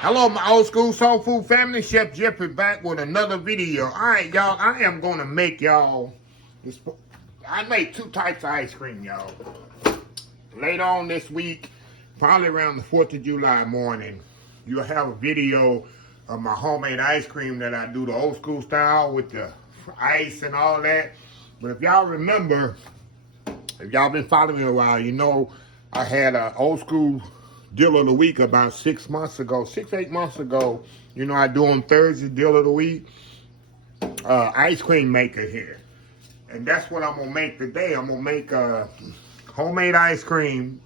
Hello, my old school soul food family. Chef Jeffrey back with another video. All right, y'all. I am gonna make y'all this. I made two types of ice cream, y'all. Later on this week, probably around the 4th of July morning, you'll have a video of my homemade ice cream that I do the old school style with the ice and all that. But if y'all remember, if y'all been following me a while, you know I had an old school deal of the week about 6 months ago, 8 months ago. You know, I do on Thursday deal of the week. Ice cream maker here. And that's what I'm going to make today. I'm going to make homemade ice cream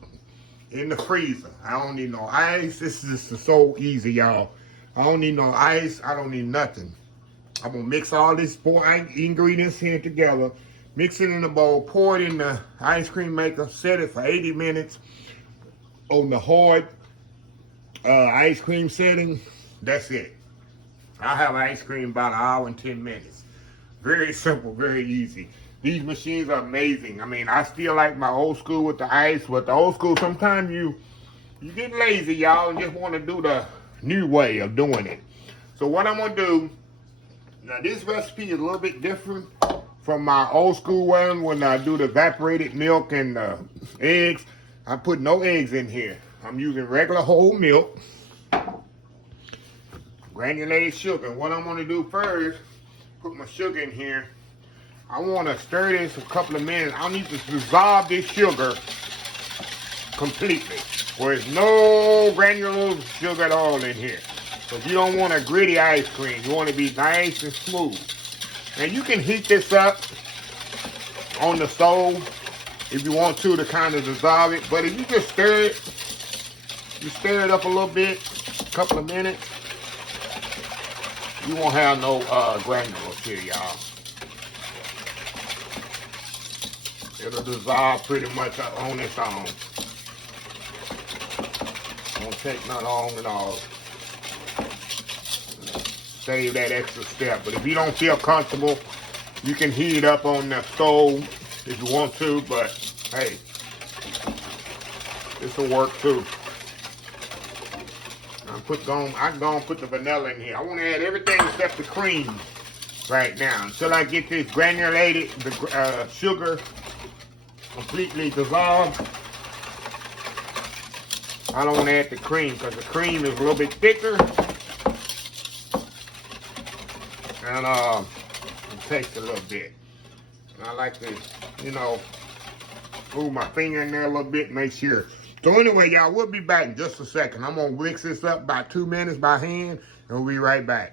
in the freezer. I don't need no ice. This is just so easy, y'all. I don't need no ice. I don't need nothing. I'm going to mix all these 4 ingredients here together. Mix it in a bowl. Pour it in the ice cream maker. Set it for 80 minutes. On the hard ice cream setting, that's it. I have ice cream about 1 hour and 10 minutes. Very simple, very easy. These machines are amazing. I mean, I still like my old school with the ice. With the old school, sometimes you get lazy, y'all, and just want to do the new way of doing it. So what I'm going to do, now this recipe is a little bit different from my old school one when I do the evaporated milk and eggs. I put no eggs in here. I'm using regular whole milk, granulated sugar. What I'm going to do first, put my sugar in here. I want to stir this a couple of minutes. I need to dissolve this sugar completely. There's no granular sugar at all in here. So you don't want a gritty ice cream. You want to be nice and smooth. And you can heat this up on the stove if you want to kind of dissolve it. But if you just stir it up a little bit, a couple of minutes, you won't have no granules here, y'all. It'll dissolve pretty much on its own. Won't take none long at all. Save that extra step. But if you don't feel comfortable, you can heat it up on the stove if you want to, but hey, this will work too. I'm gonna put the vanilla in here. I want to add everything except the cream right now until I get this granulated, the sugar completely dissolved. I don't want to add the cream because the cream is a little bit thicker and it takes a little bit. And I like to, you know, move my finger in there a little bit, make sure. So anyway, y'all, we'll be back in just a second. I'm going to mix this up about 2 minutes by hand, and we'll be right back.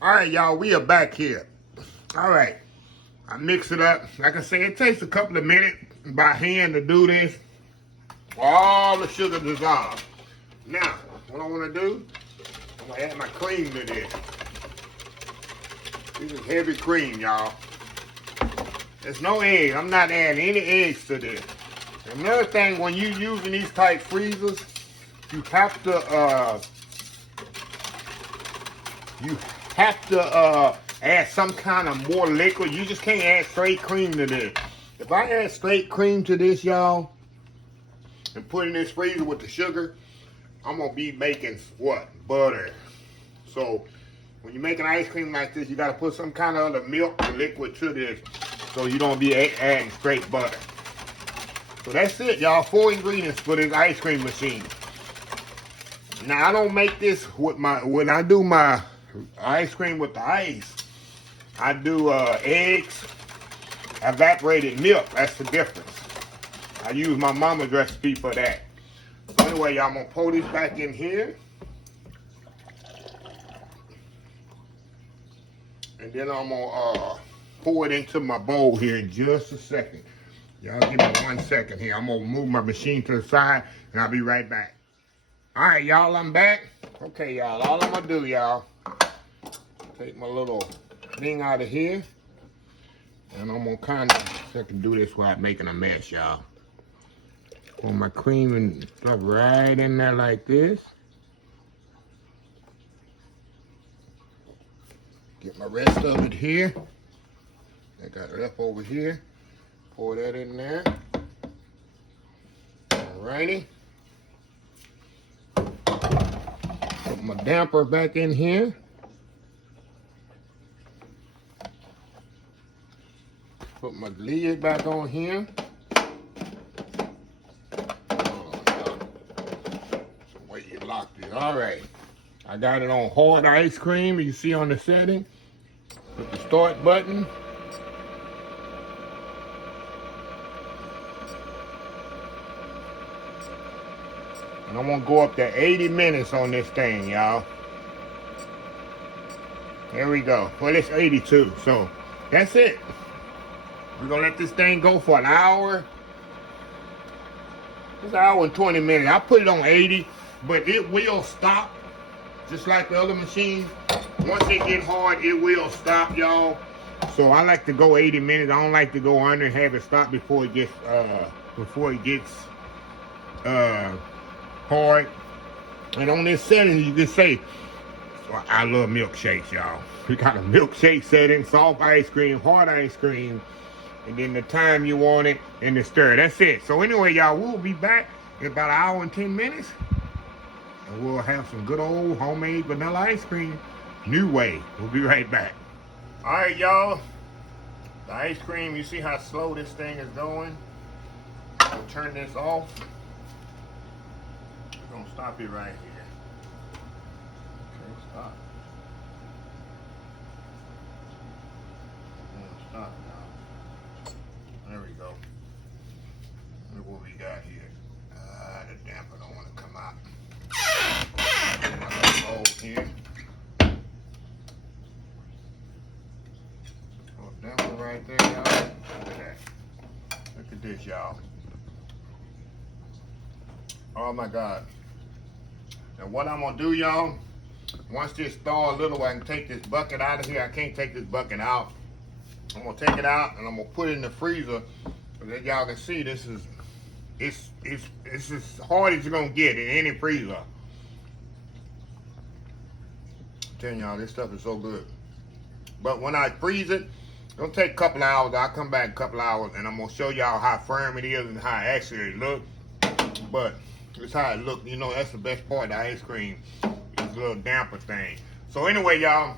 All right, y'all, we are back here. All right, I mix it up. Like I say, it takes a couple of minutes by hand to do this. All the sugar dissolved. Now, what I want to do, I'm going to add my cream to this. This is heavy cream, y'all. There's no eggs. I'm not adding any eggs to this. Another thing, when you're using these type freezers, you have to add some kind of more liquid. You just can't add straight cream to this. If I add straight cream to this, y'all, and put it in this freezer with the sugar, I'm gonna be making what? Butter. So when you're making ice cream like this, you gotta put some kind of other milk or liquid to this, so you don't be adding straight butter. So that's it, y'all. 4 ingredients for this ice cream machine. Now I don't make this with when I do my ice cream with the ice, I do eggs, evaporated milk. That's the difference. I use my mama's recipe for that. So anyway, y'all, I'm gonna pour this back in here. And then I'm gonna pour it into my bowl here in just a second. Y'all give me 1 second here. I'm gonna move my machine to the side and I'll be right back. All right, y'all, I'm back. Okay, y'all, all I'm gonna do, y'all, take my little thing out of here. And I'm gonna kind of, I can do this without making a mess, y'all. Pour my cream and stuff right in there like this. Get my rest of it here. I got it up over here. Pour that in there. Alrighty. my damper back in here. Put my lid back on here. So wait, you locked it. All right. I got it on hard ice cream. You see on the setting. Put the start button. And I'm gonna go up to 80 minutes on this thing, y'all. There we go. Well, it's 82, so that's it. We're gonna let this thing go for an hour. It's an hour and 20 minutes. I put it on 80, but it will stop, just like the other machine. Once it get hard, it will stop, y'all. So I like to go 80 minutes. I don't like to go under and have it stop before it gets hard. And on this setting, you can say, I love milkshakes, y'all. We got a milkshake setting, soft ice cream, hard ice cream, and then the time you want it and the stir. That's it. So anyway, y'all, we'll be back in about an hour and 10 minutes. And we'll have some good old homemade vanilla ice cream. New way. We'll be right back. All right, y'all. The ice cream, you see how slow this thing is going? We'll turn this off. We're gonna stop it right here. Okay, stop. Stop now. There we go. Look what we got here. The damper don't want to come out. Hold here. Damper right there, y'all. Look at that. Look at this, y'all. Oh my God. Now what I'm gonna do, y'all, once this thaw a little, I can take this bucket out of here. I can't take this bucket out. I'm gonna take it out and I'm gonna put it in the freezer so that y'all can see this is it's as hard as you're gonna get in any freezer. I'm telling y'all, this stuff is so good. But when I freeze it, it'll take a couple hours. I'll come back a couple hours and I'm gonna show y'all how firm it is and how it actually looks. But it's how it looks. You know, that's the best part of the ice cream. This little damper thing. So anyway, y'all,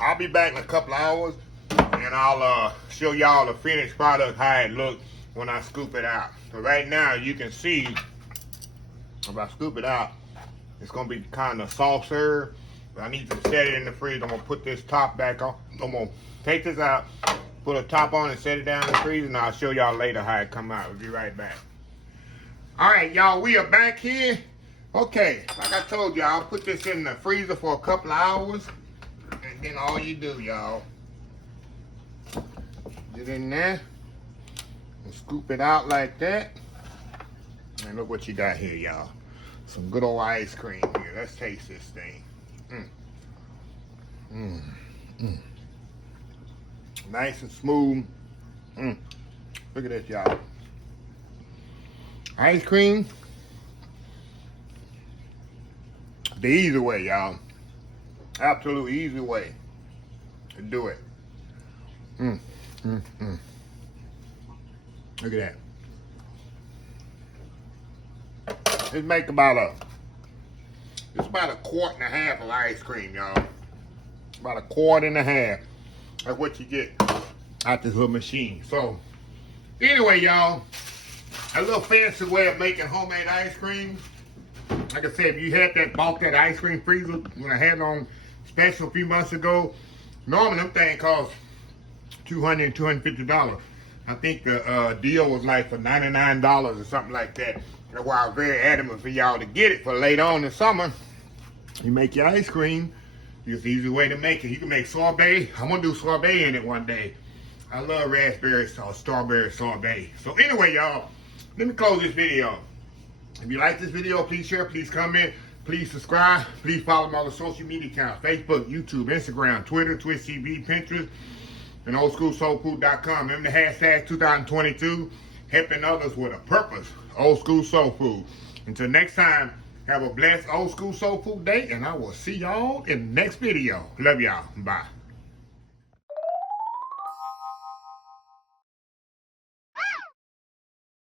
I'll be back in a couple hours and I'll show y'all the finished product, how it looks when I scoop it out. So right now you can see, if I scoop it out, it's gonna be kind of soft serve. I need to set it in the freezer. I'm gonna put this top back on. I'm gonna take this out, put a top on and set it down in the freezer, and I'll show y'all later how it come out. We'll be right back. All right, y'all, we are back here. Okay, like I told y'all, I'll put this in the freezer for a couple of hours, and then all you do, y'all, get in there and scoop it out like that. And look what you got here, y'all. Some good old ice cream here. Let's taste this thing. Nice and smooth. Look at this, y'all. Ice cream. The easy way, y'all. Absolute easy way to do it. Look at that. It's make about a quart and a half of ice cream, y'all. About a quart and a half. That's what you get out this little machine. So, anyway, y'all, a little fancy way of making homemade ice cream. Like I said, if you had bought that ice cream freezer when I had it on special a few months ago, normally them things cost $200 and $250. I think the deal was like for $99 or something like that. That's why I was very adamant for y'all to get it for later on in the summer. You make your ice cream. It's the easy way to make it. You can make sorbet. I'm gonna do sorbet in it one day. I love raspberry or strawberry sorbet. So anyway, y'all, let me close this video. If you like this video, please share, please comment, please subscribe, please follow my other social media accounts: Facebook, YouTube, Instagram, Twitter, Twitch TV, Pinterest, and oldschoolsoulfood.com. Remember the hashtag 2022, helping others with a purpose. Old School Soul Food. Until next time, have a blessed Old School Soul Food day, and I will see y'all in the next video. Love y'all. Bye.